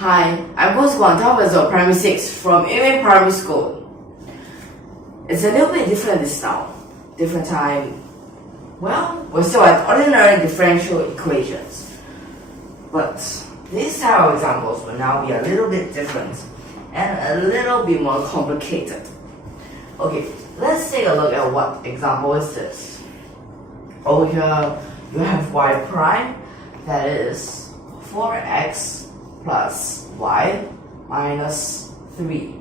Hi, I'm Guo Cheng Guang of Primary 6 from Yuan Primary School. It's a little bit different this now. Different time. Well, we're still at ordinary differential equations. But these type of examples will now be a little bit different and a little bit more complicated. Okay, let's take a look at what example is this. Over here, you have y prime, that is 4x plus y minus 3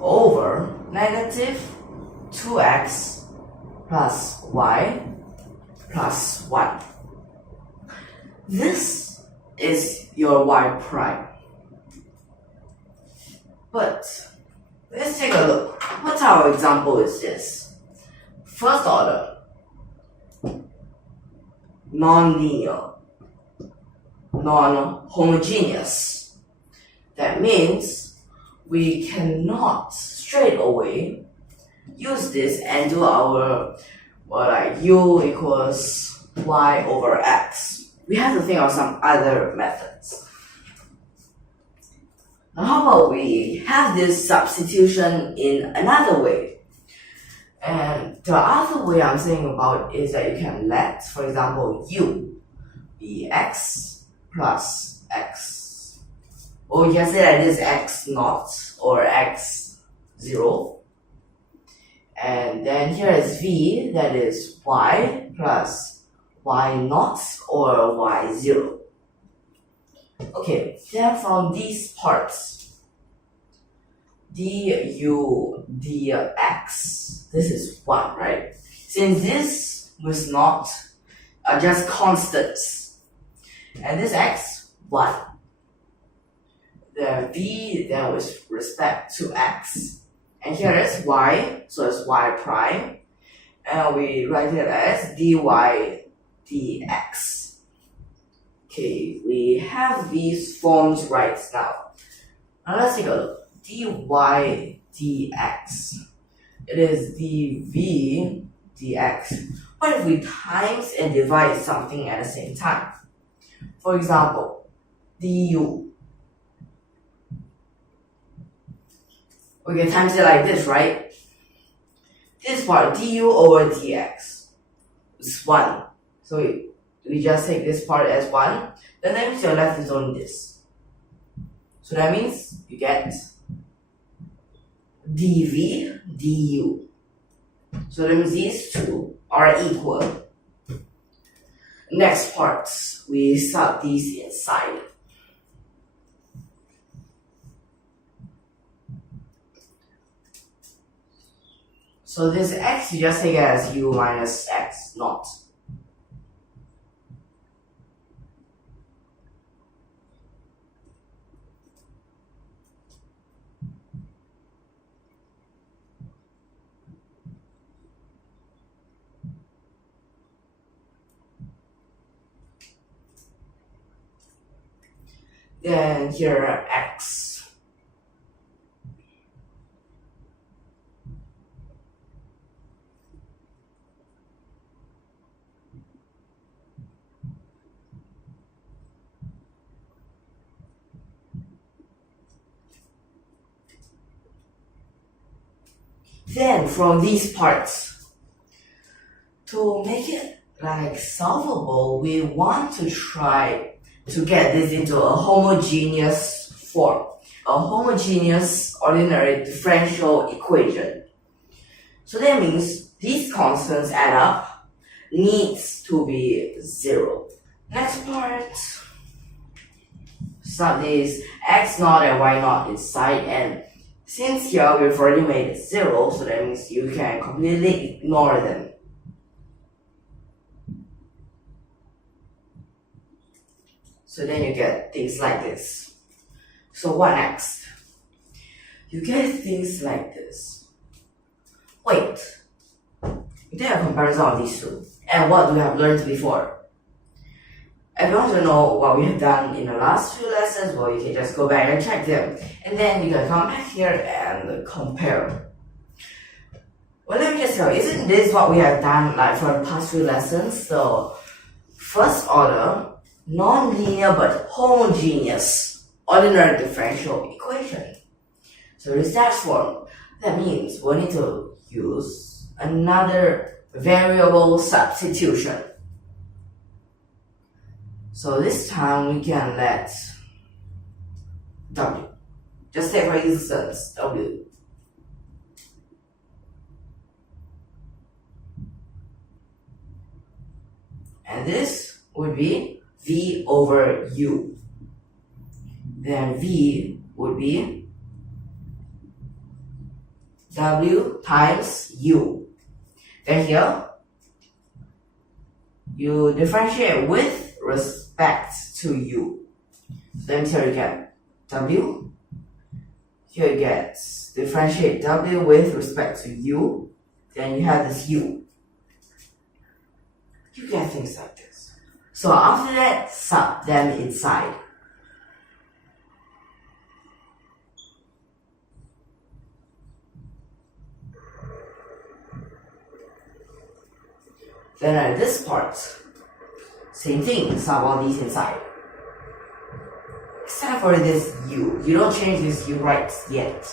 over negative 2x plus y plus 1. This is your y prime. But let's take a look. What type of example is this? First order, non-linear, non-homogeneous. That means we cannot straight away use this and do our u equals y over x. We have to think of some other methods. Now how about we have this substitution in another way? And the other way I'm saying about is that you can let, for example, u be x plus x. Or you can say that this x naught or x 0. And then here is v, that is y plus y naught or y 0. Okay, then from these parts, du dx, this is 1, right? Since this was not just constants, and this x, 1. The v then with respect to x. And here is y, so it's y prime. And we write it as dy dx. Okay, we have these forms right now. Now let's take a look. Dy dx. It is dv dx. What if we times and divide something at the same time? For example, du. We can times it like this, right? This part, du over dx, is 1. So we just take this part as 1. Then that means your left is only this. So that means you get dv du. So that means these two are equal. Next parts, we sub these inside. So this x, you just take it as u minus x naught. Then here x. Then from these parts, to make it like solvable, we want to try to get this into a homogeneous form, a homogeneous ordinary differential equation. So that means these constants add up needs to be 0. Next part, sub these x naught and y naught inside, and since here we've already made it 0, so that means you can completely ignore them. So then you get things like this. So what next? You get things like this. Wait, we did a comparison of these two. And what we have learned before. If you want to know what we have done in the last few lessons, well, you can just go back and check them. And then you can come back here and compare. Well, let me just tell you, isn't this what we have done like for the past few lessons? So, first order, non-linear but homogeneous ordinary differential equation. So this dash form, that means we need to use another variable substitution. So this time we can let W. Just take for instance W. And this would be V over U. Then V would be W times U. Then here, you differentiate with respect to U. Then here you get W. Here you get differentiate W with respect to U. Then you have this U. You get things like this. So after that, sub them inside. Then at this part, same thing, sub all these inside. Except for this U. You don't change this U right yet.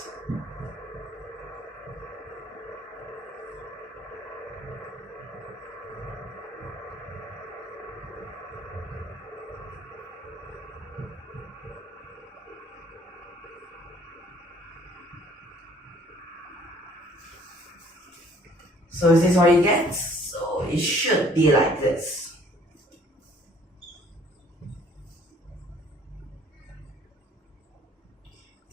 So is this what you get? So it should be like this.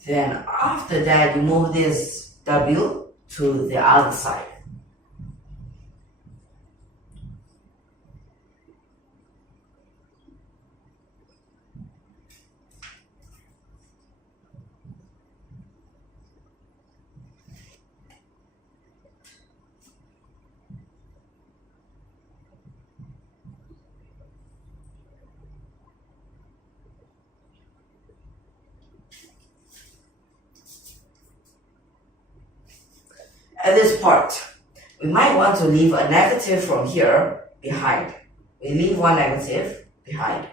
Then after that, you move this W to the other side. At this part, we might want to leave a negative from here behind. We leave one negative behind.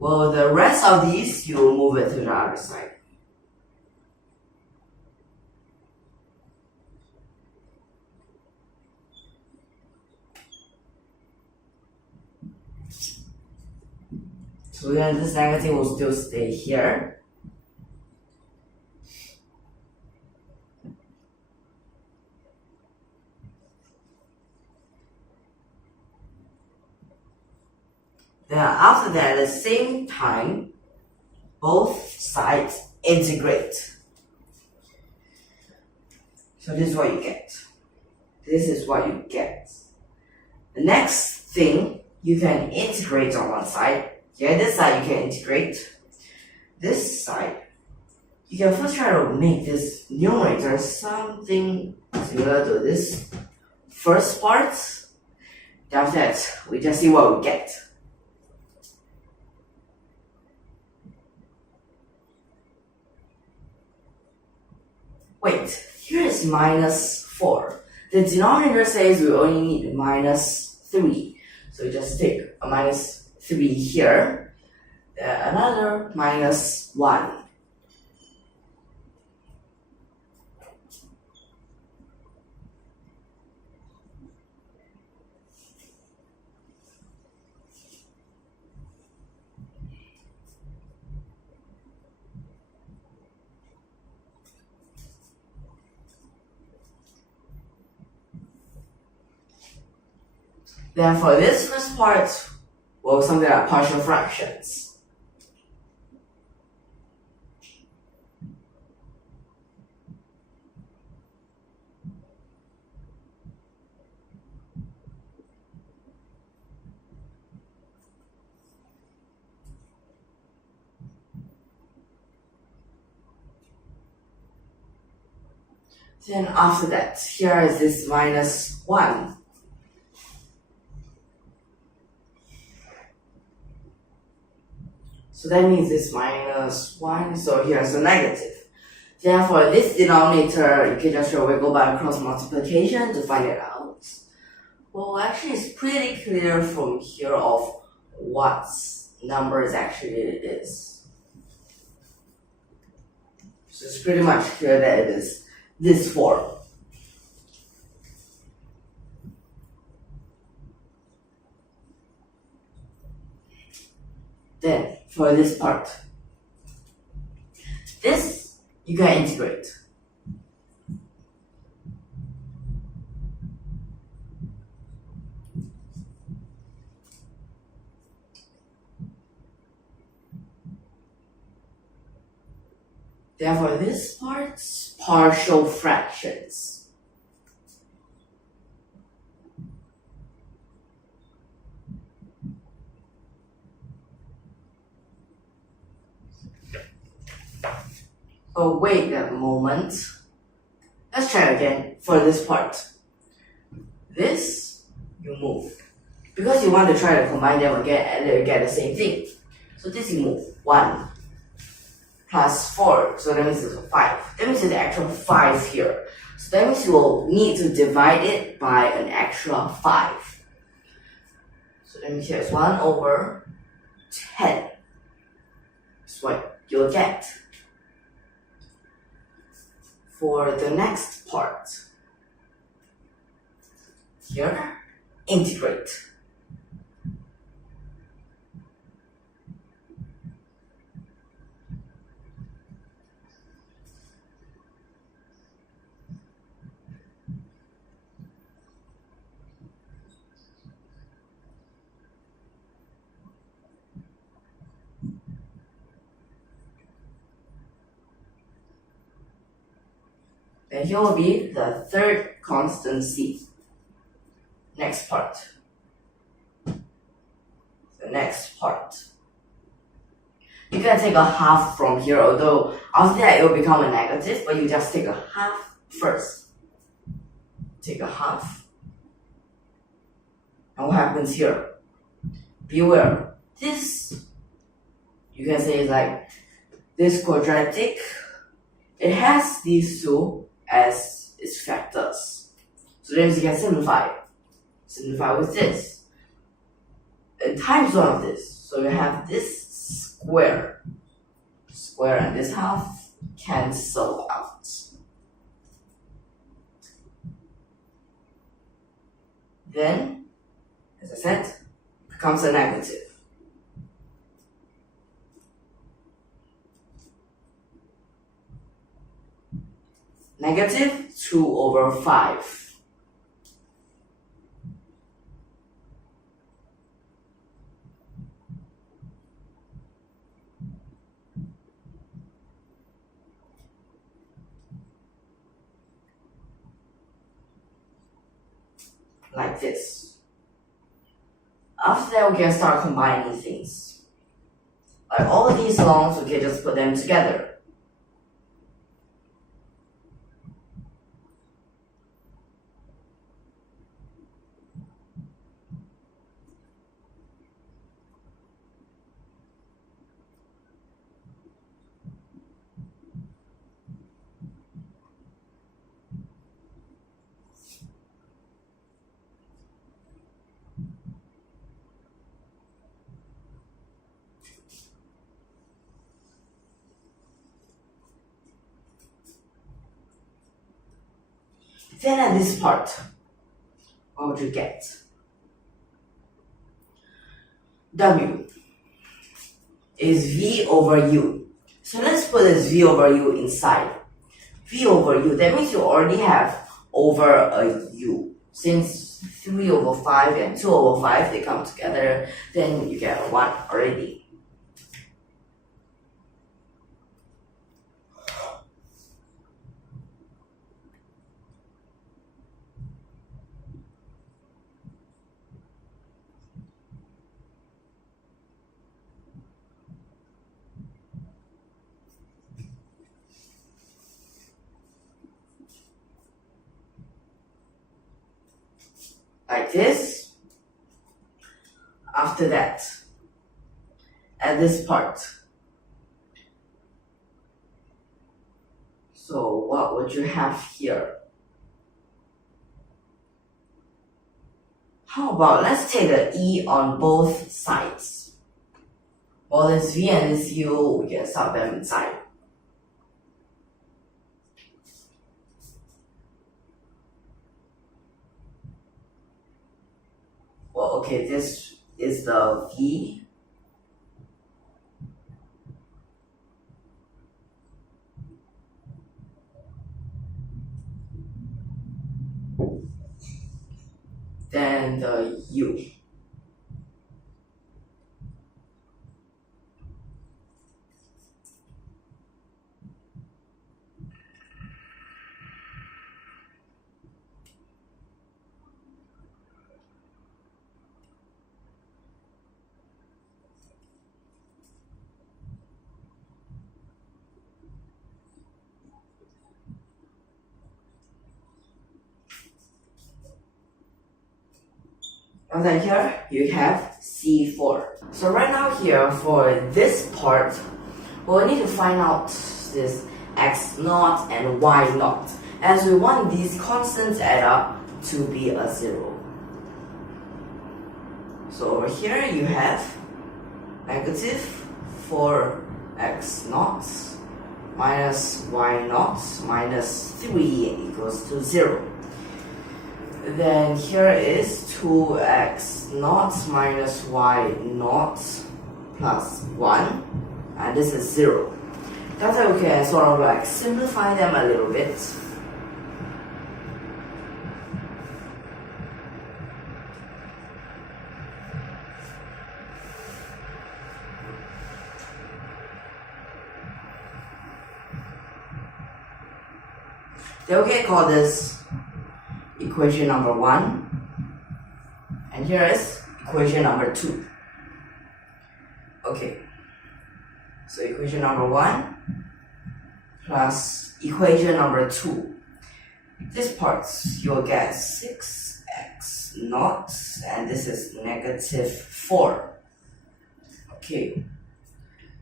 Well, the rest of these, you will move it to the other side. So then this negative will still stay here. Then after that, at the same time, both sides integrate. So this is what you get. This is what you get. The next thing, you can integrate on one side. Yeah, this side you can integrate. This side, you can first try to make this numerator something similar to this first part. After that, we just see what we get. Wait, here is minus 4. The denominator says we only need minus 3. So we just take a minus 3 here, another minus 1. Then for this first part, well, something like partial fractions. Then after that, here is this minus 1. So that means this minus 1, so here's a negative. Therefore, this denominator, you can just wiggle by cross multiplication to find it out. Well, actually, it's pretty clear from here of what numbers actually it is. So it's pretty much clear that it is this form. Then, for this part, this you can integrate. Therefore, this part's partial fractions. Oh, wait a moment. Let's try again for this part. This, you move. Because you want to try to combine them again and you get the same thing. So this you move. 1 plus 4, so that means it's 5. That means it's the actual 5 here. So that means you will need to divide it by an extra 5. So that means here is 1 over 10. That's what you'll get. For the next part, here, integrate. And here will be the third constant c. Next part. The next part. You can take a half from here, although after that it will become a negative, but you just take a half first. Take a half. And what happens here? Beware. This, you can say is like this quadratic. It has these two as its factors. So then you can simplify. Simplify with this. And times one of this. So you have this square. Square and this half cancel out. Then, as I said, becomes a negative. Negative 2 over 5. Like this. After that, we can start combining things. Like all of these longs, we can just put them together. Then at this part, what would you get? W is V over U. So let's put this V over U inside. V over U, that means you already have over a U. Since 3 over 5 and 2 over 5, they come together, then you get 1 already. Like this. After that, at this part. So what would you have here? about, let's take the E on both sides. Well, this V and this U, we can sub them inside. Well, okay, this is the V. Then the U. And then here you have C4. So right now here for this part, we'll need to find out this x0 and y0, as we want these constants add up to be a 0. So over here you have negative 4x0 minus y0 minus 3 equals to 0. Then here is 2x0 minus y0 plus 1, and this is 0. That's why we can sort of like simplify them a little bit. Then we can call this equation number 1, and here is equation number 2. Okay, so equation number 1 plus equation number 2. This part you'll get 6x0, and this is negative 4. Okay,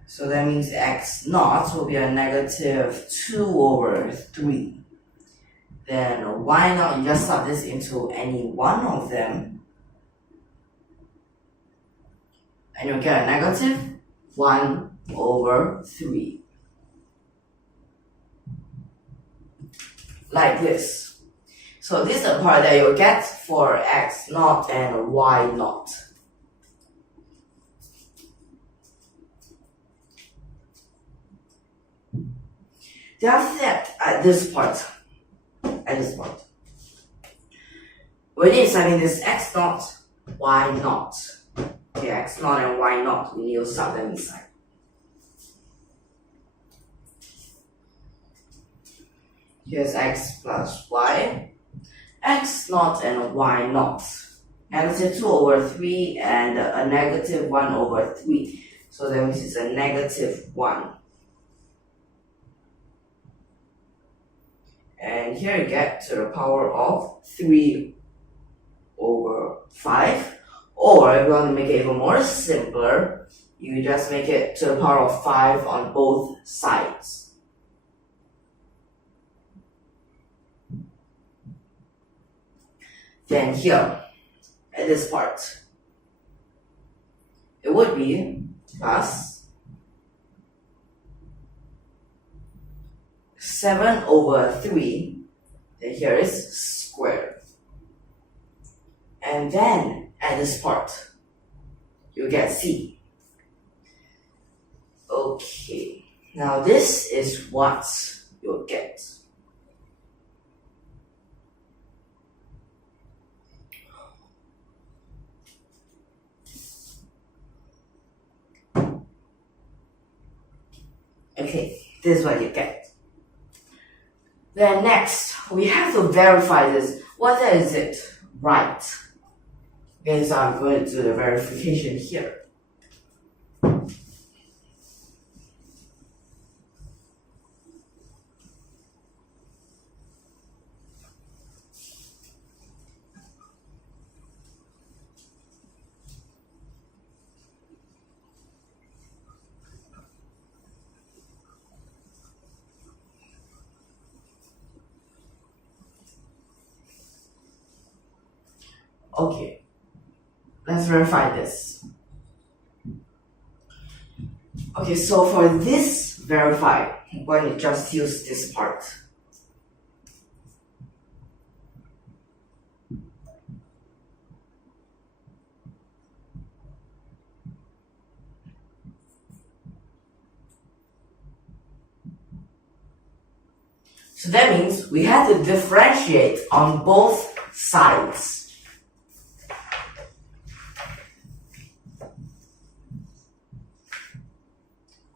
so that means x0 will be a negative 2 over 3. Then y0, you just sub this into any one of them, and you'll get a negative 1 over 3. Like this. So this is the part that you'll get for x0 and y0. Then after that, at this part, we need to sub in this x0, y0. Okay, x0 and y0, we need to sub them inside. Here's x plus y, x0 and y0. Negative 2 over 3 and a negative 1 over 3. So that means it's a negative 1. And here you get to the power of 3 over 5. Or if you want to make it even more simpler, you just make it to the power of 5 on both sides. Then here, at this part, it would be plus 7 over 3, then here is squared. And then at this part, you get C. Okay, now this is what you'll get. Okay, this is what you get. Then next, we have to verify this. Whether is it right? Okay, so I'm going to do the verification here. Okay, let's verify this. Okay, so for this verify, I'm going to just use this part. So that means we have to differentiate on both sides.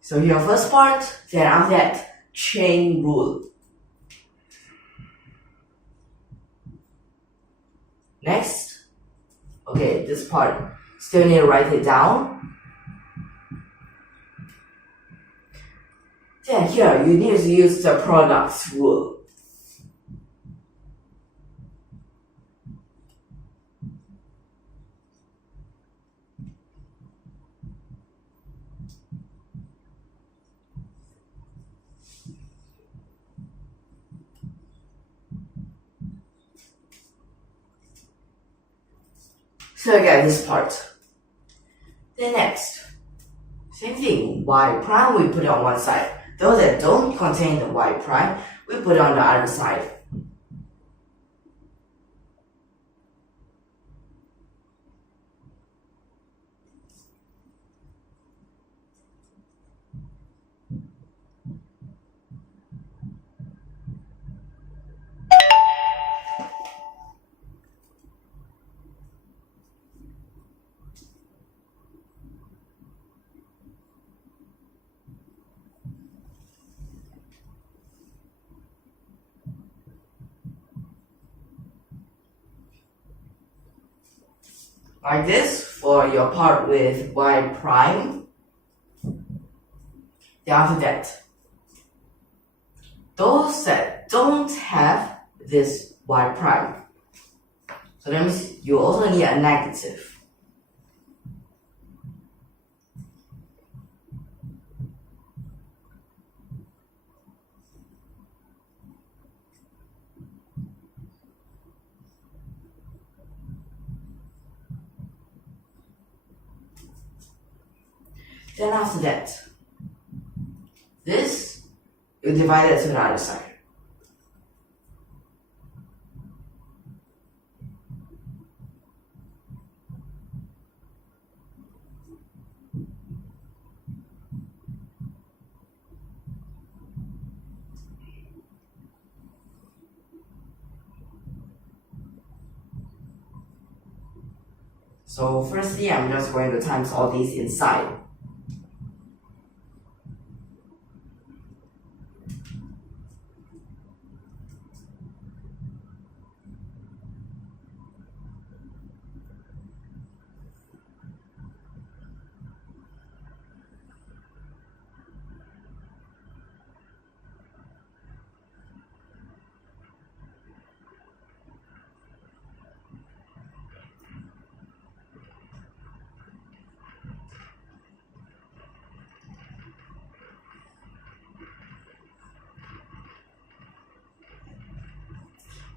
So here first part, then after that, chain rule. Next, okay, this part, still need to write it down. Then here, you need to use the products rule. So again, this part. Then next, same thing, y prime we put it on one side. Those that don't contain the y prime, we put it on the other side. Like this for your part with y prime. Then after that, those that don't have this y prime, so that means you also need a negative. Then after that, this, you divide it to the other side. So firstly, I'm just going to times all these inside.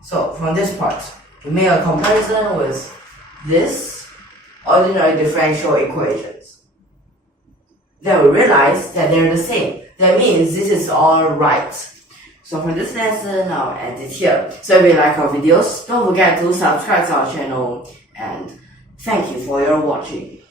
So from this part, we make a comparison with this ordinary differential equations. Then we realize that they're the same. That means this is all right. So for this lesson, I'll end it here. So if you like our videos, don't forget to subscribe to our channel, and thank you for your watching.